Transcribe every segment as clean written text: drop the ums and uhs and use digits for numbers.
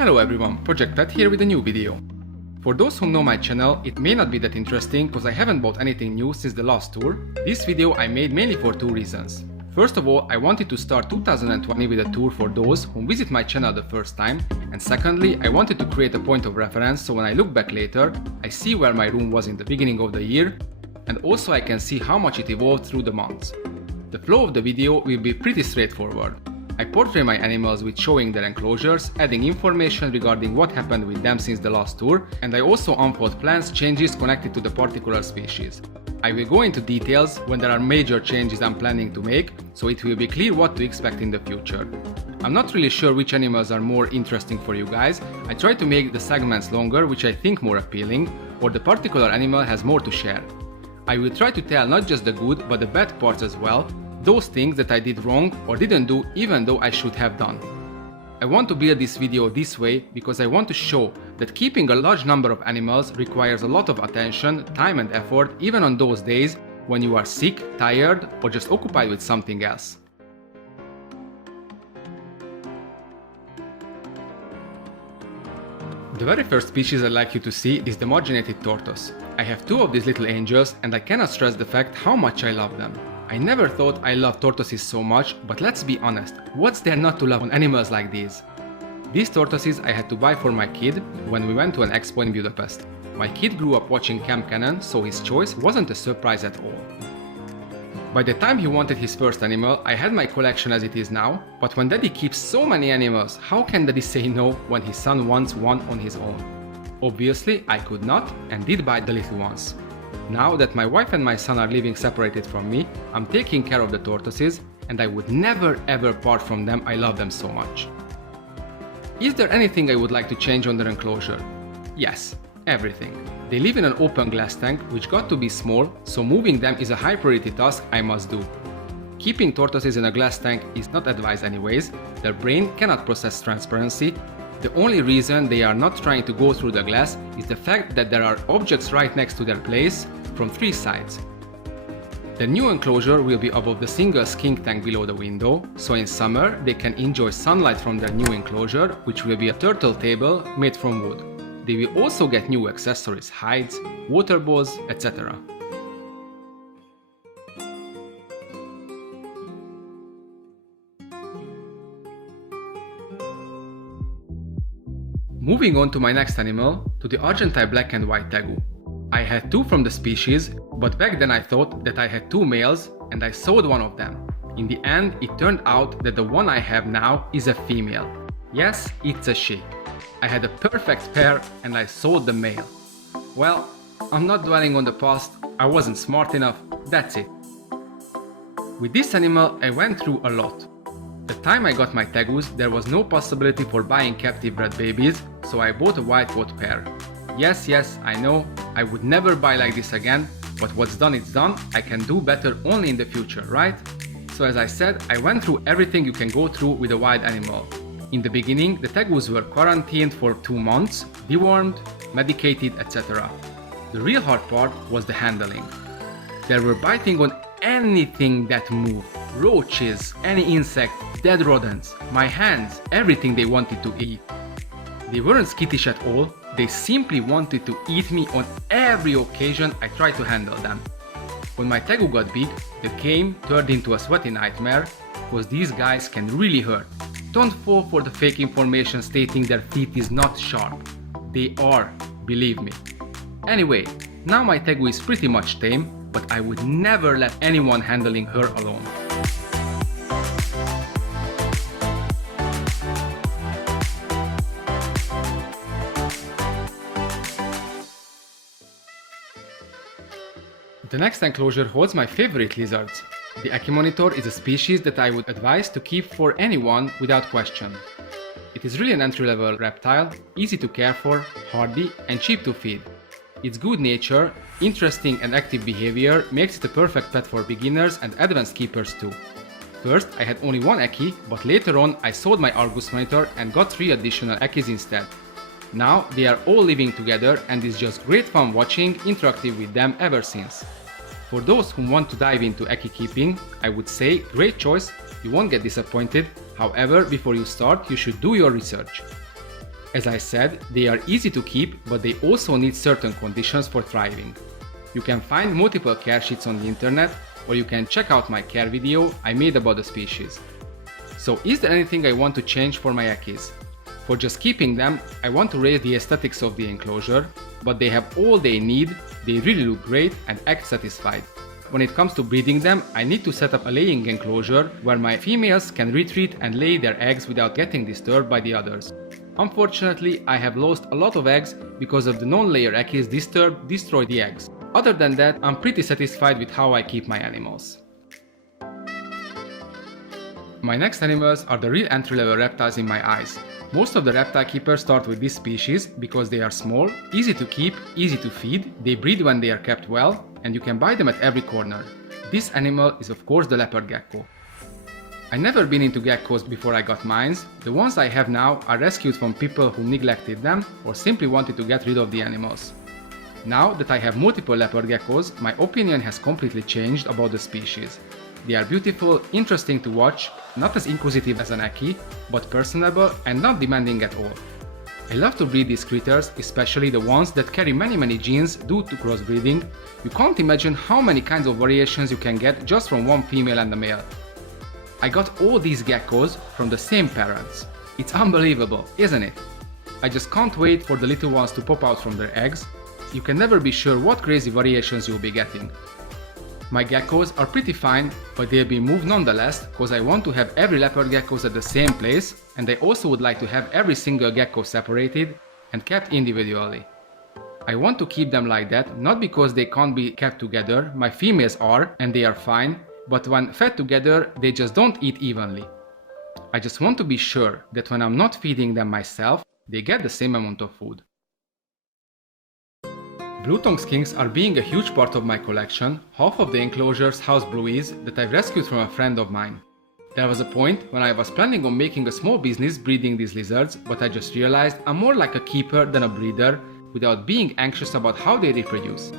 Hello everyone, Project Pet here with a new video. For those who know my channel, it may not be that interesting because I haven't bought anything new since the last tour. This video I made mainly for two reasons. First of all, I wanted to start 2020 with a tour for those who visit my channel the first time, and secondly, I wanted to create a point of reference so when I look back later, I see where my room was in the beginning of the year, and also I can see how much it evolved through the months. The flow of the video will be pretty straightforward. I portray my animals with showing their enclosures, adding information regarding what happened with them since the last tour, and I also unfold plans changes connected to the particular species. I will go into details when there are major changes I'm planning to make, so it will be clear what to expect in the future. I'm not really sure which animals are more interesting for you guys. I try to make the segments longer, which I think more appealing, or the particular animal has more to share. I will try to tell not just the good but the bad parts as well, those things that I did wrong or didn't do even though I should have done. I want to build this video this way because I want to show that keeping a large number of animals requires a lot of attention, time and effort even on those days when you are sick, tired or just occupied with something else. The very first species I'd like you to see is the Marginated Tortoise. I have two of these little angels and I cannot stress the fact how much I love them. I never thought I loved tortoises so much, but let's be honest, what's there not to love on animals like these? These tortoises I had to buy for my kid when we went to an expo in Budapest. My kid grew up watching Camp Cannon, so his choice wasn't a surprise at all. By the time he wanted his first animal, I had my collection as it is now, but when daddy keeps so many animals, how can daddy say no when his son wants one on his own? Obviously, I could not and did buy the little ones. Now that my wife and my son are living separated from me, I'm taking care of the tortoises and I would never ever part from them, I love them so much. Is there anything I would like to change on their enclosure? Yes, everything. They live in an open glass tank which got to be small, so moving them is a high priority task I must do. Keeping tortoises in a glass tank is not advised anyways, their brain cannot process transparency. The only reason they are not trying to go through the glass is the fact that there are objects right next to their place from three sides. The new enclosure will be above the single skink tank below the window, so in summer they can enjoy sunlight from their new enclosure, which will be a turtle table made from wood. They will also get new accessories, hides, water balls, etc. Moving on to my next animal, to the Argentine black and white Tegu. I had two from the species, but back then I thought that I had two males and I sold one of them. In the end, it turned out that the one I have now is a female. Yes, it's a she. I had a perfect pair and I sold the male. Well, I'm not dwelling on the past, I wasn't smart enough, that's it. With this animal I went through a lot. The time I got my Tegus, there was no possibility for buying captive bred babies, so I bought a white coat pair. Yes, I know, I would never buy like this again, but what's done is done, I can do better only in the future, right? So as I said, I went through everything you can go through with a wild animal. In the beginning, the Tegus were quarantined for 2 months, dewormed, medicated, etc. The real hard part was the handling. They were biting on anything that moved. Roaches, any insect, dead rodents, my hands, everything they wanted to eat. They weren't skittish at all, they simply wanted to eat me on every occasion I tried to handle them. When my Tegu got big, the game turned into a sweaty nightmare, because these guys can really hurt. Don't fall for the fake information stating their teeth is not sharp. They are, believe me. Anyway, now my Tegu is pretty much tame, but I would never let anyone handling her alone. The next enclosure holds my favorite lizards. The Ackie Monitor is a species that I would advise to keep for anyone without question. It is really an entry-level reptile, easy to care for, hardy and cheap to feed. Its good nature, interesting and active behavior makes it a perfect pet for beginners and advanced keepers too. First I had only one Ackie, but later on I sold my Argus Monitor and got 3 additional Ackies instead. Now they are all living together and it's just great fun watching, interacting with them ever since. For those who want to dive into Ackie keeping, I would say great choice, you won't get disappointed. However, before you start, you should do your research. As I said, they are easy to keep, but they also need certain conditions for thriving. You can find multiple care sheets on the internet, or you can check out my care video I made about the species. So is there anything I want to change for my Ackies? For just keeping them, I want to raise the aesthetics of the enclosure, but they have all they need, they really look great and act satisfied. When it comes to breeding them, I need to set up a laying enclosure where my females can retreat and lay their eggs without getting disturbed by the others. Unfortunately, I have lost a lot of eggs because of the non-layer Ackies destroyed the eggs. Other than that, I'm pretty satisfied with how I keep my animals. My next animals are the real entry-level reptiles in my eyes. Most of the reptile keepers start with this species because they are small, easy to keep, easy to feed, they breed when they are kept well, and you can buy them at every corner. This animal is of course the leopard gecko. I never been into geckos before I got mine. The ones I have now are rescued from people who neglected them or simply wanted to get rid of the animals. Now that I have multiple leopard geckos, my opinion has completely changed about the species. They are beautiful, interesting to watch, not as inquisitive as an Ackie, but personable and not demanding at all. I love to breed these critters, especially the ones that carry many genes due to crossbreeding. You can't imagine how many kinds of variations you can get just from one female and a male. I got all these geckos from the same parents. It's unbelievable, isn't it? I just can't wait for the little ones to pop out from their eggs. You can never be sure what crazy variations you'll be getting. My geckos are pretty fine, but they'll be moved nonetheless because I want to have every leopard geckos at the same place, and I also would like to have every single gecko separated and kept individually. I want to keep them like that, not because they can't be kept together, my females are and they are fine, but when fed together they just don't eat evenly. I just want to be sure that when I'm not feeding them myself, they get the same amount of food. Blue tongue skinks are being a huge part of my collection. Half of the enclosures house blueies that I've rescued from a friend of mine. There was a point when I was planning on making a small business breeding these lizards, but I just realized I'm more like a keeper than a breeder without being anxious about how they reproduce.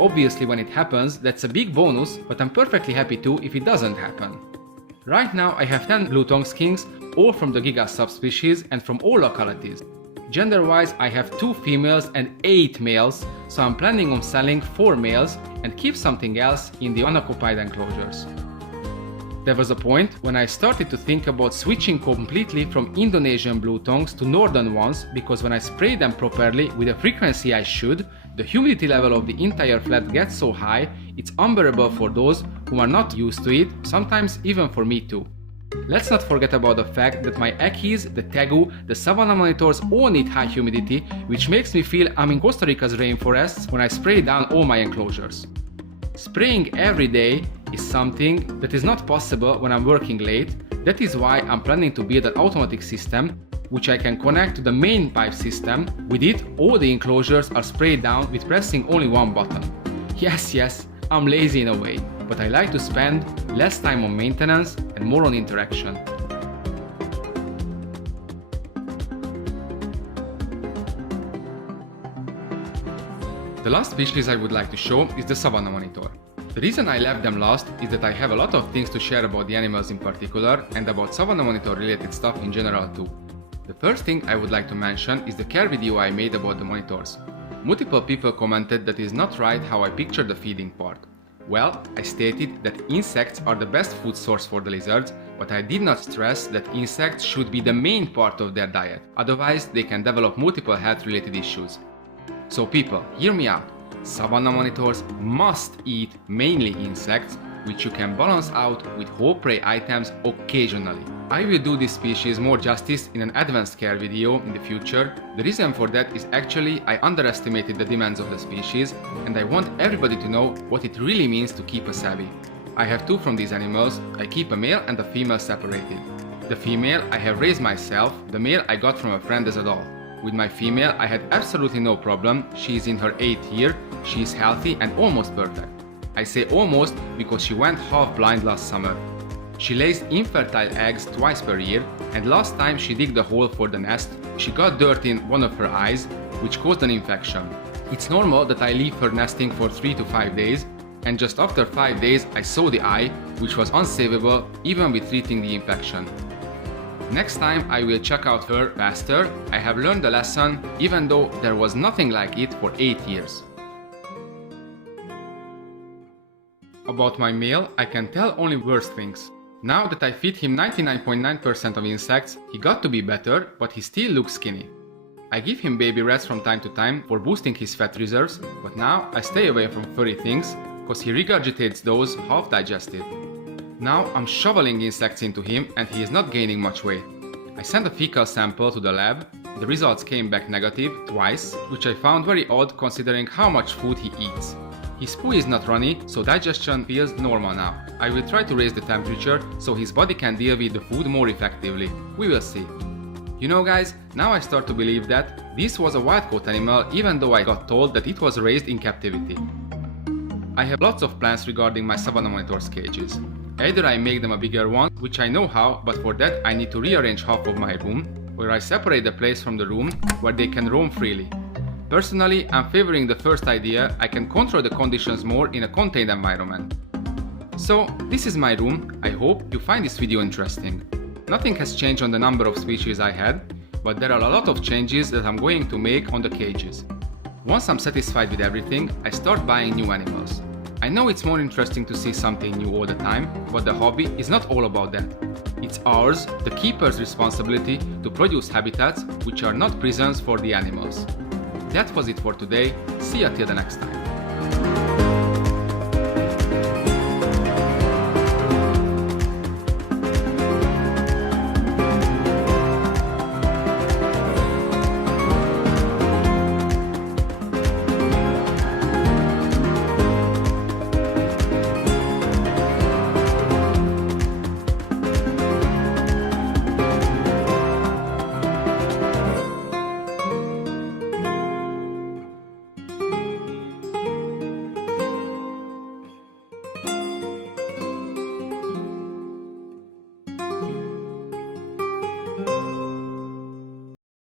Obviously when it happens, that's a big bonus, but I'm perfectly happy too if it doesn't happen. Right now I have 10 blue tongue skinks, all from the Giga subspecies and from all localities. Gender-wise, I have 2 females and 8 males, so I'm planning on selling 4 males and keep something else in the unoccupied enclosures. There was a point when I started to think about switching completely from Indonesian blue tongues to northern ones, because when I spray them properly with the frequency I should, the humidity level of the entire flat gets so high, it's unbearable for those who are not used to it, sometimes even for me too. Let's not forget about the fact that my Ackies, the Tegu, the Savannah Monitors all need high humidity, which makes me feel I'm in Costa Rica's rainforests when I spray down all my enclosures. Spraying every day is something that is not possible when I'm working late. That is why I'm planning to build an automatic system which I can connect to the main pipe system. With it, all the enclosures are sprayed down with pressing only one button. Yes, I'm lazy in a way, but I like to spend less time on maintenance and more on interaction. The last species I would like to show is the Savannah Monitor. The reason I left them last is that I have a lot of things to share about the animals in particular and about Savannah Monitor related stuff in general too. The first thing I would like to mention is the care video I made about the monitors. Multiple people commented that it is not right how I pictured the feeding part. Well, I stated that insects are the best food source for the lizards, but I did not stress that insects should be the main part of their diet, otherwise they can develop multiple health-related issues. So people, hear me out. Savannah monitors must eat mainly insects, which you can balance out with whole prey items occasionally. I will do this species more justice in an advanced care video in the future. The reason for that is actually I underestimated the demands of the species, and I want everybody to know what it really means to keep a savvy. I have 2 from these animals. I keep a male and a female separated. The female I have raised myself, the male I got from a friend as a doll. With my female I had absolutely no problem. She is in her 8th year, she is healthy and almost perfect. I say almost because she went half blind last summer. She lays infertile eggs twice per year, and last time she digged a hole for the nest, she got dirt in one of her eyes, which caused an infection. It's normal that I leave her nesting for 3 to 5 days, and just after 5 days I saw the eye, which was unsavable even with treating the infection. Next time I will check out her faster. I have learned the lesson, even though there was nothing like it for 8 years. About my male, I can tell only worse things. Now that I feed him 99.9% of insects, he got to be better, but he still looks skinny. I give him baby rats from time to time for boosting his fat reserves, but now I stay away from furry things, cause he regurgitates those half digested. Now I'm shoveling insects into him and he is not gaining much weight. I sent a fecal sample to the lab. The results came back negative twice, which I found very odd considering how much food he eats. His poo is not runny, so digestion feels normal now. I will try to raise the temperature so his body can deal with the food more effectively. We will see. You know guys, now I start to believe that this was a wild-caught animal even though I got told that it was raised in captivity. I have lots of plans regarding my Savannah Monitors cages. Either I make them a bigger one, which I know how, but for that I need to rearrange half of my room, or I separate the place from the room where they can roam freely. Personally, I'm favoring the first idea. I can control the conditions more in a contained environment. So, this is my room. I hope you find this video interesting. Nothing has changed on the number of species I had, but there are a lot of changes that I'm going to make on the cages. Once I'm satisfied with everything, I start buying new animals. I know it's more interesting to see something new all the time, but the hobby is not all about that. It's ours, the keeper's responsibility, to produce habitats which are not prisons for the animals. That was it for today. See you till the next time.